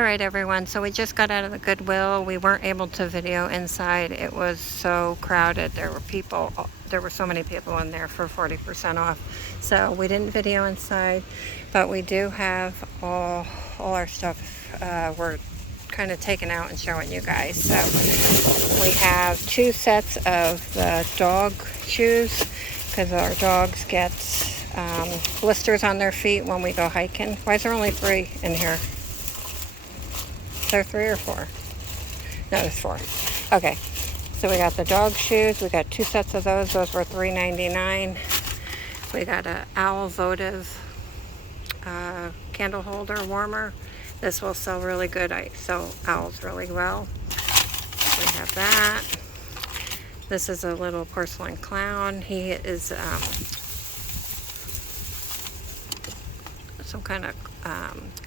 Alright everyone, so we just got out of the Goodwill. We weren't able to video inside. It was so crowded. There were so many people in there for 40% off. So we didn't video inside, but we do have all our stuff we're kind of taking out and showing you guys. So we have 2 sets of the dog shoes because our dogs get blisters on their feet when we go hiking. Why is there only 3 in here? Is there 3 or 4? No, there's 4. Okay, so we got the dog shoes. We got 2 sets of those. Those were $3.99. We got a owl votive candle holder warmer. This will sell really good. I sell owls really well. We have that. This is a little porcelain clown. He is some kind of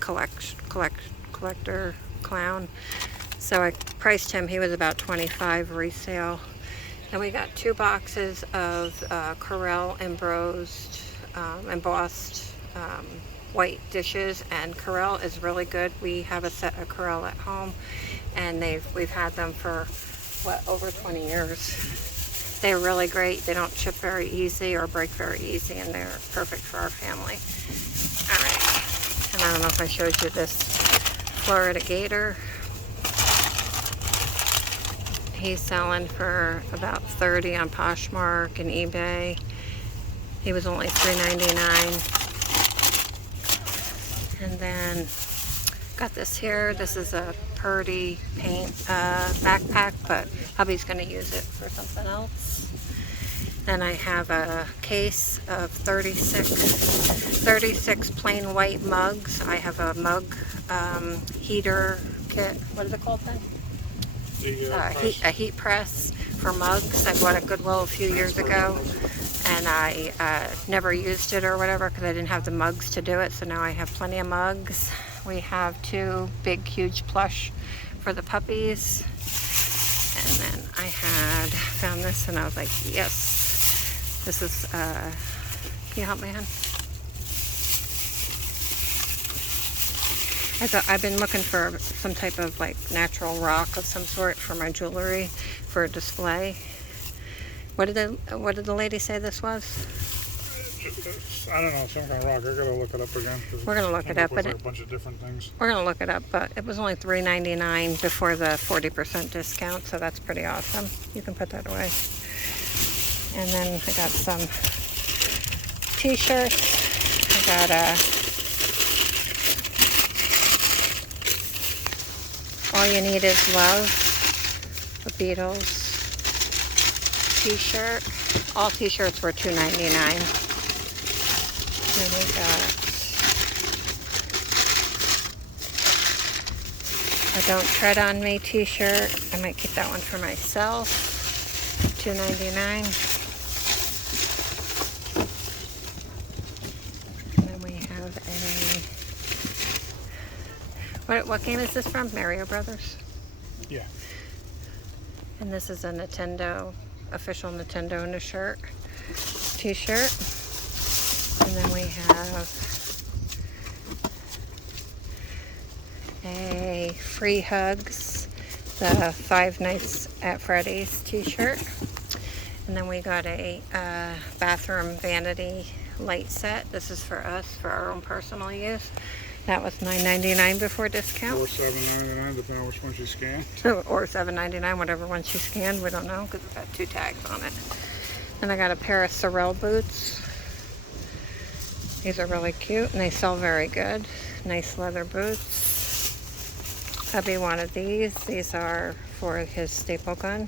collector clown. So I priced him. He was about $25 resale. Then we got 2 boxes of Corelle embossed white dishes, and Corelle is really good. We have a set of Corelle at home, and we've had them for over 20 years. They're really great. They don't chip very easy or break very easy, and they're perfect for our family. All right, and I don't know if I showed you this Florida gator. He's selling for about $30 on Poshmark and eBay. He was only $3.99. And then got this here. This is a Purdy paint backpack, but hubby's going to use it for something else. Then I have a case of 36 plain white mugs. I have a mug heater kit. What is it called then? A heat press for mugs. I bought at Goodwill a few years ago, and I never used it or whatever because I didn't have the mugs to do it. So now I have plenty of mugs. We have 2 big, huge plush for the puppies. And then I had found this, and I was like, yes. This is, can you help me, hon? I've been looking for some type of like natural rock of some sort for my jewelry for a display. What did the lady say this was? I don't know, some kind of rock. I gotta look it up again. We're gonna look it up, but like a bunch of different things. We're gonna look it up, but it was only $3.99 before the 40% discount, so that's pretty awesome. You can put that away. And then I got some t-shirts. I got a All You Need Is Love, a Beatles t-shirt. All t-shirts were $2.99. Then we got a Don't Tread on Me t-shirt. I might keep that one for myself. $2.99. And then we have a... What game is this from? Mario Brothers? Yeah. And this is a Nintendo, official Nintendo in a shirt, t-shirt. And then we have a Free Hugs, the 5 Nights at Freddy's t-shirt. And then we got a bathroom vanity light set. This is for us, for our own personal use. That was $9.99 before discount. Or $7.99, depending on which one she scanned. Or $7.99, whatever one she scanned. We don't know, because it's got 2 tags on it. Then I got a pair of Sorel boots. These are really cute, and they sell very good. Nice leather boots. Hubby wanted these. These are for his staple gun.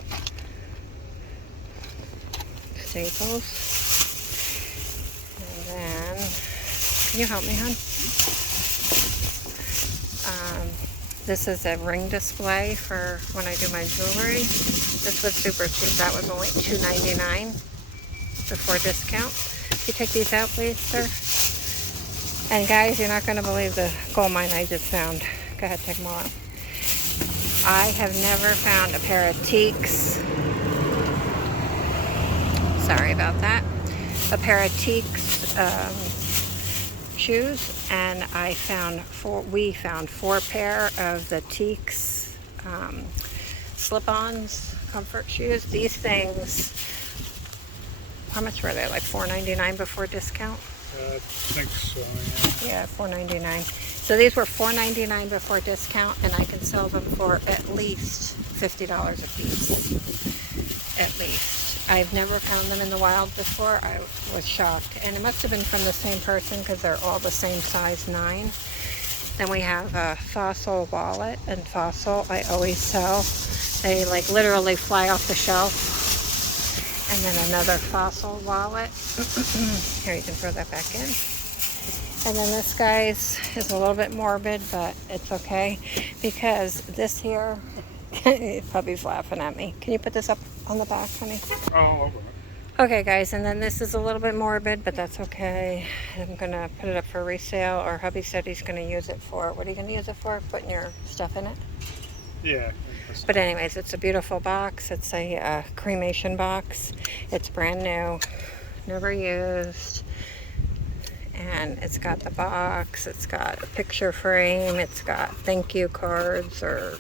Staples. And then, can you help me, hon? This is a ring display for when I do my jewelry. This was super cheap. That was only $2.99 before discount. Can you take these out, please, sir? And guys, you're not going to believe the gold mine I just found. Go ahead, take them all out. I have never found a pair of teaks. Sorry about that. A pair of teaks shoes, and we found 4 pair of the Teaks slip-ons comfort shoes. These things, how much were they? Like $4.99 before discount? I think so, yeah. Yeah, $4.99. So these were $4.99 before discount, and I can sell them for at least $50 a piece. At least. I've never found them in the wild before. I was shocked. And it must have been from the same person because they're all the same size 9. Then we have a Fossil wallet, and Fossil I always sell. They like literally fly off the shelf. And then another Fossil wallet. Here, you can throw that back in. And then this guy's is a little bit morbid, but it's okay because this here, puppy's laughing at me. Can you put this up on the back, honey? Oh, okay. Okay, guys, and then this is a little bit morbid, but that's okay. I'm gonna put it up for resale, or hubby said he's gonna use it for, what are you gonna use it for? Putting your stuff in it? Yeah. But anyways, it's a beautiful box. It's a cremation box. It's brand new, never used. And it's got the box, it's got a picture frame, it's got thank you cards or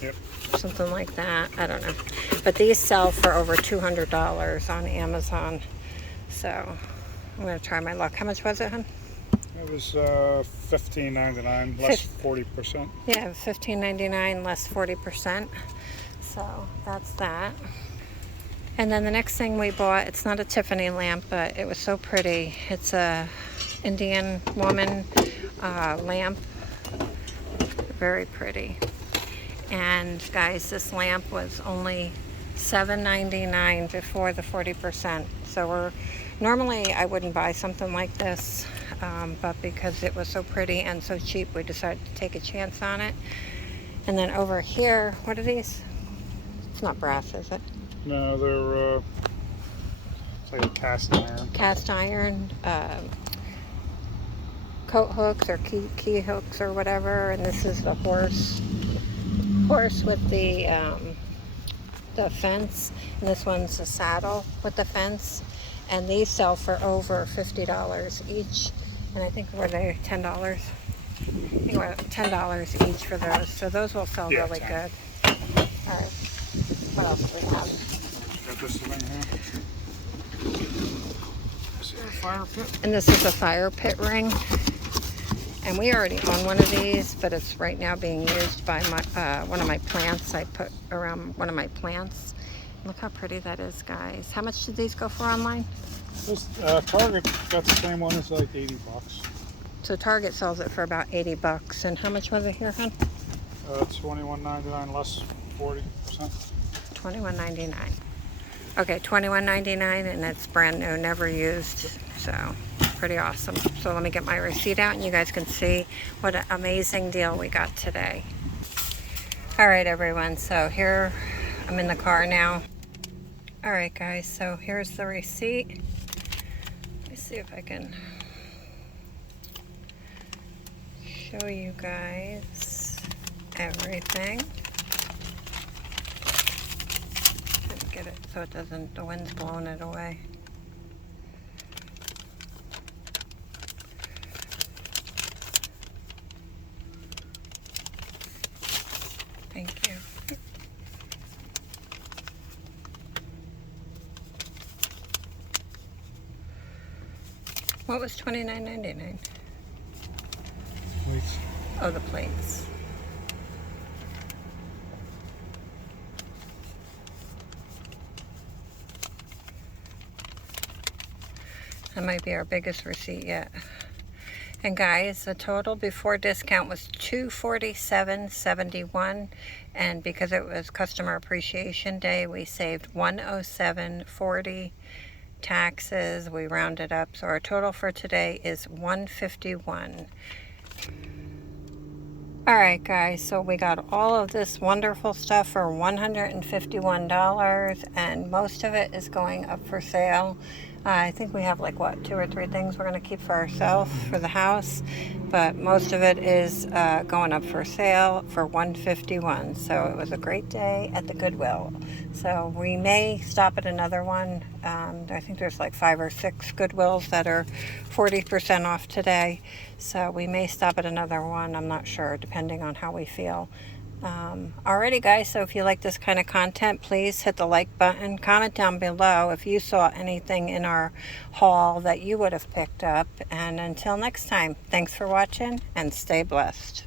Yep. something like that. I don't know. But these sell for over $200 on Amazon. So I'm going to try my luck. How much was it, hon? It was $15.99 less 40%. Yeah, $15.99 less 40%. So that's that. And then the next thing we bought, it's not a Tiffany lamp, but it was so pretty. It's a Indian woman lamp. Very pretty. And guys, this lamp was only $7.99 before the 40%. So normally I wouldn't buy something like this, but because it was so pretty and so cheap, we decided to take a chance on it. And then over here, what are these? It's not brass, is it? No, they're it's like a cast iron. Cast iron coat hooks or key hooks or whatever. And this is the horse with the fence, and this one's the saddle with the fence. And these sell for over $50 each. And I think were they $10? I think we're $10 each for those. So those will sell really 10. good. All right. What else do we have? Got this thing here. See a fire pit? And this is a fire pit ring. And we already own one of these, but it's right now being used by my one of my plants. I put around one of my plants. Look how pretty that is, guys. How much did these go for online? This Target got the same one. It's like $80. So Target sells it for about $80. And how much was it here, hon? $21.99 less 40%. $21.99. Okay, $21.99, and it's brand new, never used. So pretty awesome. So let me get my receipt out, and you guys can see what an amazing deal we got today. All right, everyone. So here I'm in the car now. All right, guys. So here's the receipt. Let me see if I can show you guys everything. Get it so it doesn't, the wind's blowing it away. Thank you. What was $29.99? Plates. Oh, the plates. That might be our biggest receipt yet. And guys, the total before discount was $247.71, and because it was Customer Appreciation Day, we saved $107.40. Taxes, we rounded up, so our total for today is $151. All right, guys, so we got all of this wonderful stuff for $151, and most of it is going up for sale. I think we have like what, 2 or 3 things we're going to keep for ourselves for the house, but most of it is going up for sale for $151. So it was a great day at the Goodwill. So we may stop at another one. I think there's like 5 or 6 Goodwills that are 40% off today. So we may stop at another one. I'm not sure, depending on how we feel. Alrighty guys, so if you like this kind of content, please hit the like button. Comment down below if you saw anything in our haul that you would have picked up. And until next time, thanks for watching and stay blessed.